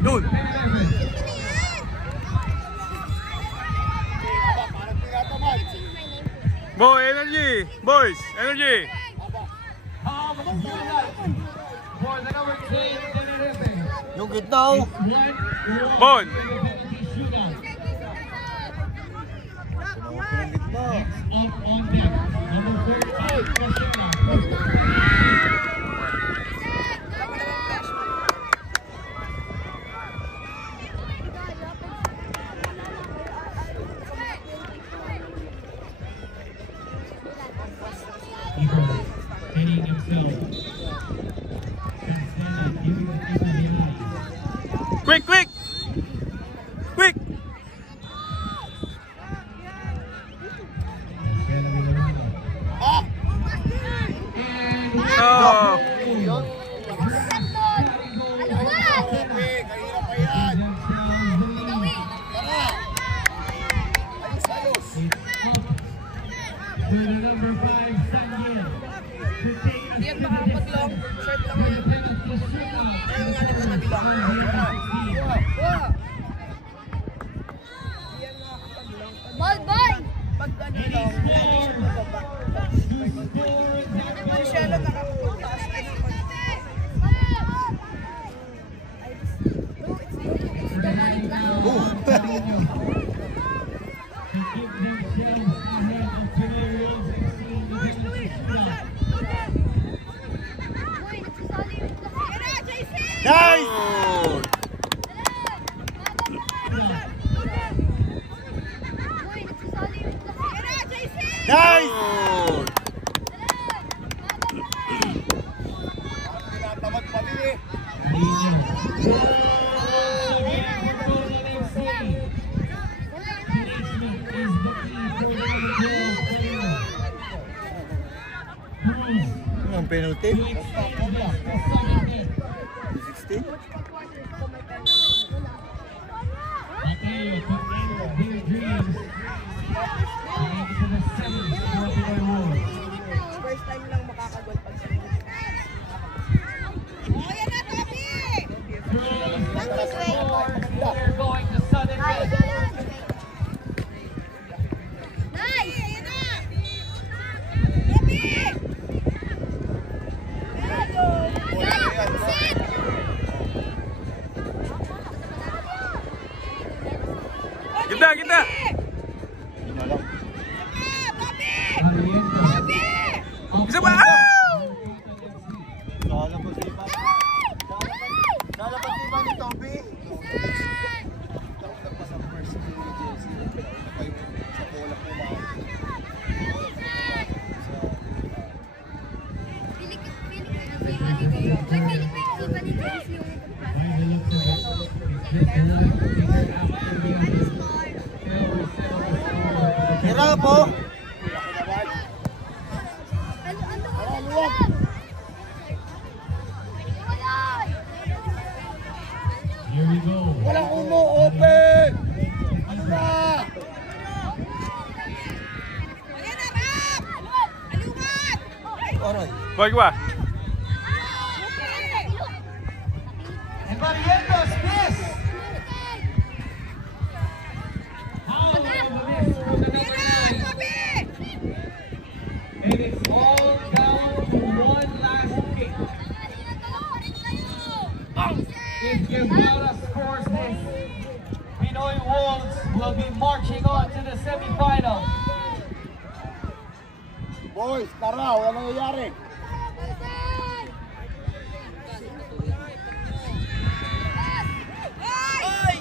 Dude. Boy, energy. Boys, energy. Yung gitna. Bon. Quick, quick! Quick! Oh! Yan makapag-long shirt lang ngayon. Ayaw nga naman mag-long. Yan makapag-long. Ball boy! Pag ano long, lagi siya mababa. Kung siya lang nakakapagtaas na ng konti. Nice! Nice! Tinatamad pa din eh. Ang penalty? 16? First time lang makakagol pag sa inyo. Oh, yan na, Toby! We're going to Southern Red. Nice! Ayan na! Toby! Kita, kita! Bisa ba? Lalabas si Ivan. Lalabas si Ivan ni Toby. Hira po. Here we go. Walang umu-open. Ano na? Ayan na, Rap! Alumat! Aray. Boy, ba? And Barrientos, miss. How of a miss from the number 9. And it's all down to one last kick. If Guevara scores this, Pinoy Wolves will be marching on to the semifinals. Boys, tara, wala nangyayari.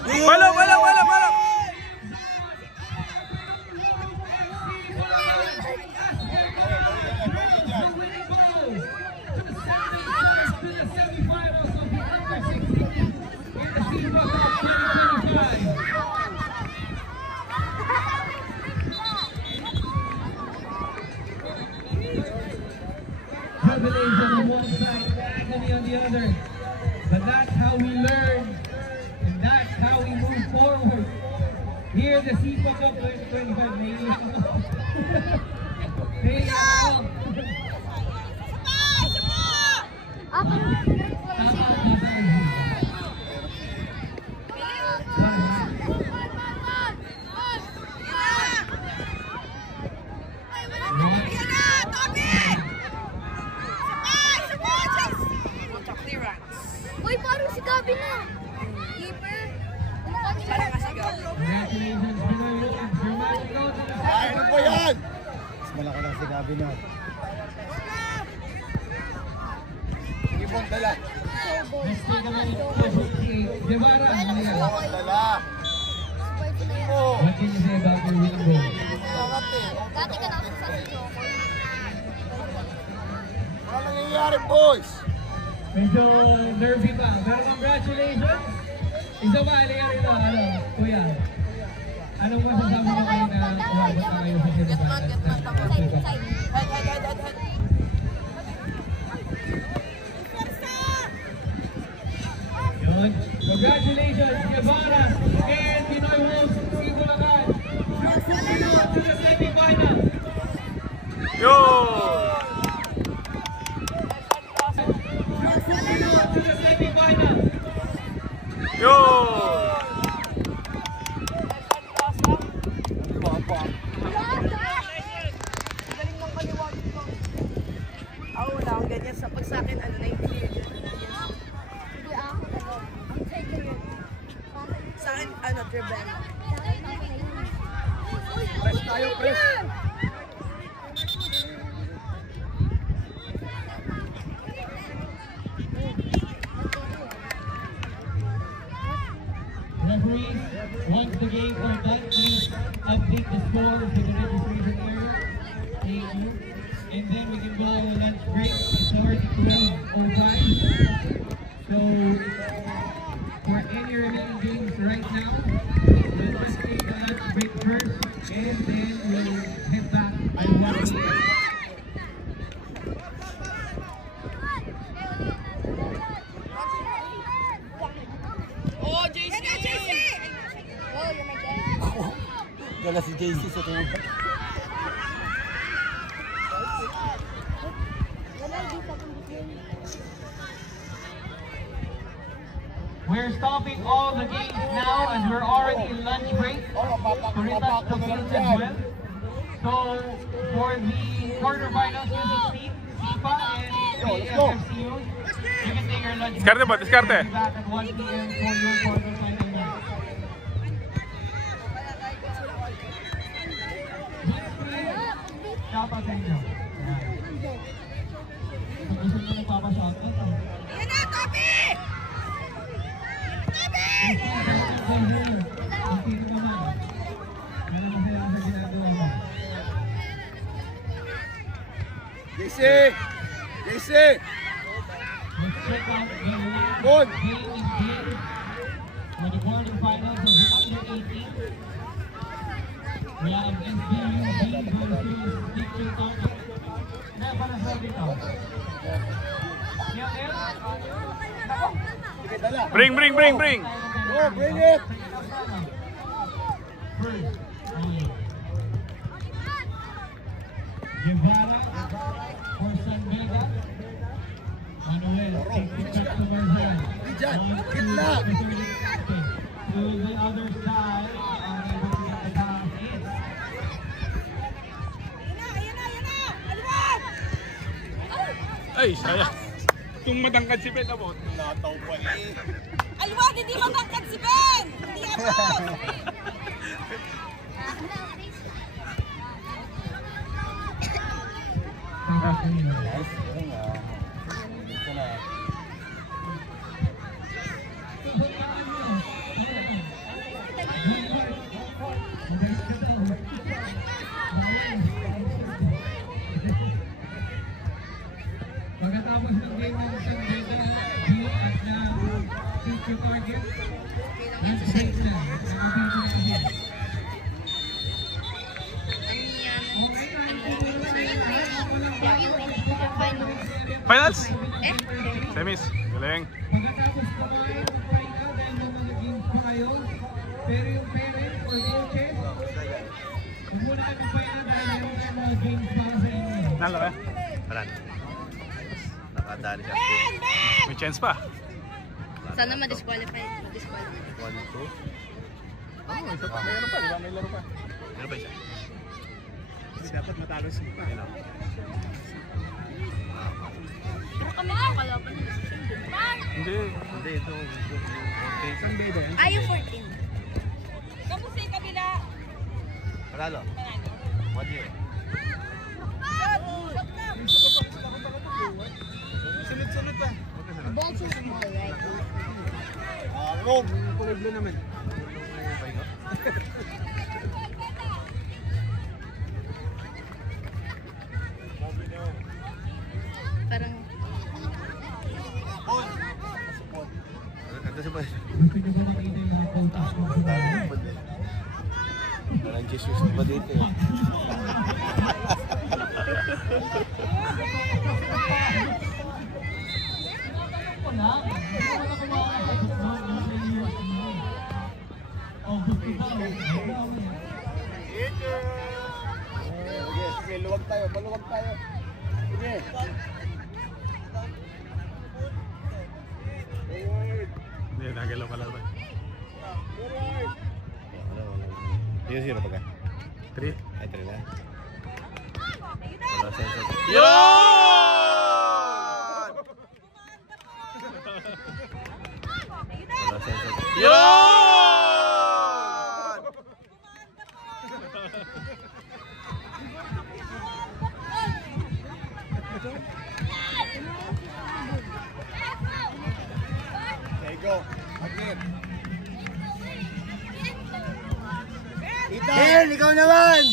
Balong, balong, balong, balong! Revelation on one side, agony on the other. But that's how we learn, and that's how we move forward. Here, the Sipa Cup 2025. Naiiyak ako. Naiiyak ako. Ako. Tama ang design. Uy, parang si Gabi na. Keeper. Parang si Gabi. Congratulations, Pinoy Williams. Dramatic out. Ay, ano ba yan? Mas malaki lang si Gabi na. Ibon dala. Let's take a moment to appreciate Guevara. Ibon dala. Oh, What can you say about your winning goal? sangat eh. Dati ka na ako sa video. Ano nangyayari, boys? Medyo nervy pa. Pero congratulations! Isa pa, halika rito. Ano, kuya? Anong masasabi mo kayo na umabot na kayo sa semifinals? Yun. Congratulations, Guevara and Pinoy Wolves, Team Bulacan. To the semifinal. Yo! To the semifinal. Yo! Galing ng paliwanag ko. Ako wala akong ganyan. Pag sa akin, ano na yung clear. Hindi ako na. Ang second yun. Sa akin, ano, dribble. Press tayo, press. Referees, once the games are done, please update the scores to the registration area. Thank you. And then we can go on a lunch break. It's already 12:05. So, for any remaining games right now, we'll just take a lunch break first, and then we'll head back by 1 p.m. Oh, JC! Oh, you're my dad. Dala si JC sa tuwa. Wala, di pa kung gusto yun. We're stopping all the games now as we're already in lunch break to retouch the fields as well. So for the quarterfinals, U16, SIPA, and AFFCU, you can take your lunch break. Diskarte ba? Diskarte. We'll be back at 1 p.m. for your quarterfinal match. Shout out sa inyo. Kung gusto nyo nagpapashoutout, Yan na, Topi! JC! JC! Let's check out the last Good. game in game for the quarterfinals of the under-18. We have SBUB versus Picture Target. Kaya para sa dito. Yan, Sige, dala. Bring! Go, bring it! First, Guevara for San Vega. Manuel takes it back to Marzal. Diyan, gitna. To the other side, able to get the pass in. Ay, sayang. Itong matangkad si Ben abot. Nataw pa eh. Alwad, hindi matangkad si Ben! Hindi abot! Nice. Ayun nga. Dito na. Pagkatapos ng game ng San Vega, Gio at ng Picture Target, let's break na. Okay na. Finals? Eh? Semis. Galing. Pagkatapos naman ng final dahil may mga games pa kayo. Pero yung parents or coaches, huwag muna kayo mag-final dahil meron tayong mga games para sa inyo. Nalo eh? Paran. Nakadali siya. May chance pa. Sana ma-disqualify. Ma-disqualify. 1, 2. Oh, isa pa. May ano pa, di ba? May laro pa. Ano ba isa? Dapat matalo siya. Ayun o. Pero kami ang kalaban. Hindi. Hindi, ito. Okay. Saan ba iba yan? Ayaw 14. Panalo. 1 year. Sunod-sunod pa. Ball so small, right? Rob! Kulay blue naman. Parang... Ito siya pa. Gusto niyo ba makita yung mga coaches mo? Walang Jesus ba dito eh. Sige, luwag tayo, maluwag tayo. Sige. Hindi, nagalaw pala ba? 0-0 pa ka? 3. Ay, 3 na. Wala sense. Yun! Wala sense. Yun! Okay, go. Okay. Ben, ikaw naman!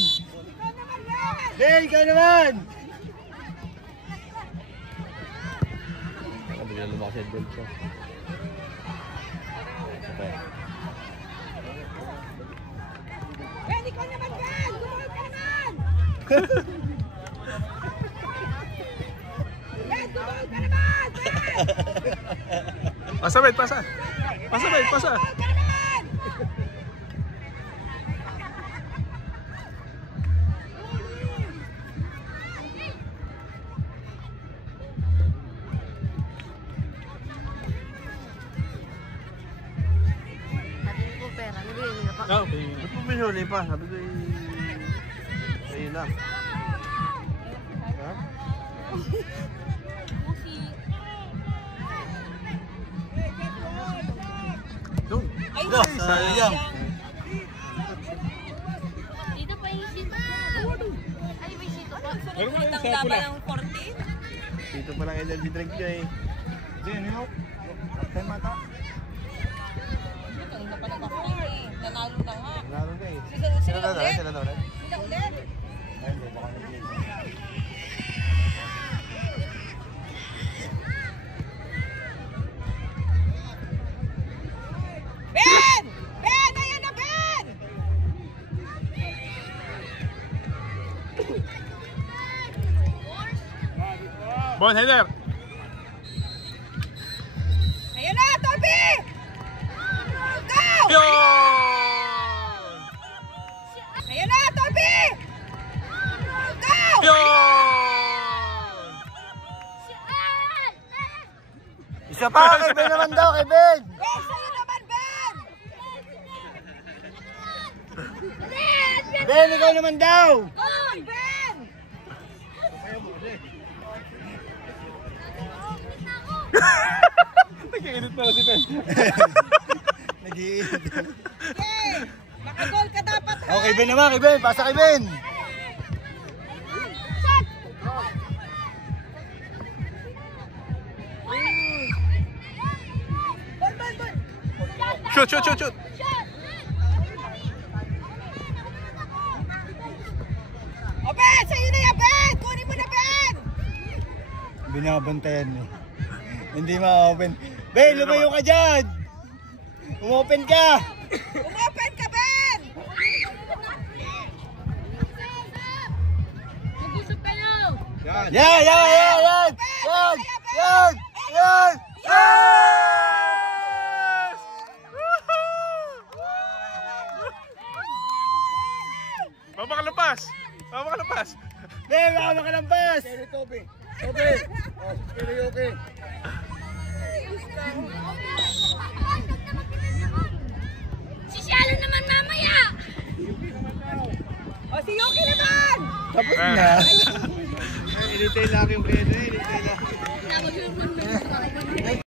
Ben, ikaw naman! Sabi na lumakas yung belt ko. Okay. Ben, ikaw naman Ben! Gumawal ka naman! Ben, gumawal ka naman! Ben! Pasa, Bet, pasa. Pasa, Bet, pasa. Sabi ko pera, nabigay niyo pa. Ah, okay. Ba't mo binuli pa? Sabi ko ayun na. Ha? Doon. Go! Sayang! Dito pa yung sito. Ay, may sito pa. Meron mo yung sa pula. Dito pa lang energy drink nyo eh. Jen, you know? Time mata? Kanina pa nag-after eh. Nanalo na nga. Laro ka eh. Sila na ulit. Sila na ulit? Sila ulit. Ay, hindi. Baka nag-game. Ben! Ben! Ayan na Ben! Bon header. Ayan na, Toby! Go! Yun! Ayan na, Toby! Go! Yun! Isa pa! Kay Ben naman daw! Kay Ben! Ben, sa'yo naman, Ben! Ben, ikaw naman daw! Go, Ben! Nag-iinit pala si Ben. Nag-iinit. Okay! Makagol ka dapat, ha? Okay, Ben naman! Kay Ben! Pasa kay Ben! Bol, bol, bol! Shoot, shoot, shoot, shoot. O, Ben! Sa'yo na yan, Ben! Kunin mo na, Ben! Binabantayan eh. Hindi ma-open. Ben, lumayo ka dyan! Umopen ka! Umopen ka, Ben! Mag-usap kayo. Yan! Yan! Yan! Yan! Ben! Yan! Ayan Yan! Yan! Yes! Mamakalapas! Mamakalapas! Hindi, makakalambas! Kaya Toby. Toby! Oh, karaoke. Si Shalo naman mamaya! O, si Yuki naman! Tapos na. Inintay lang yung pwede. Inintay lang. Tapos yung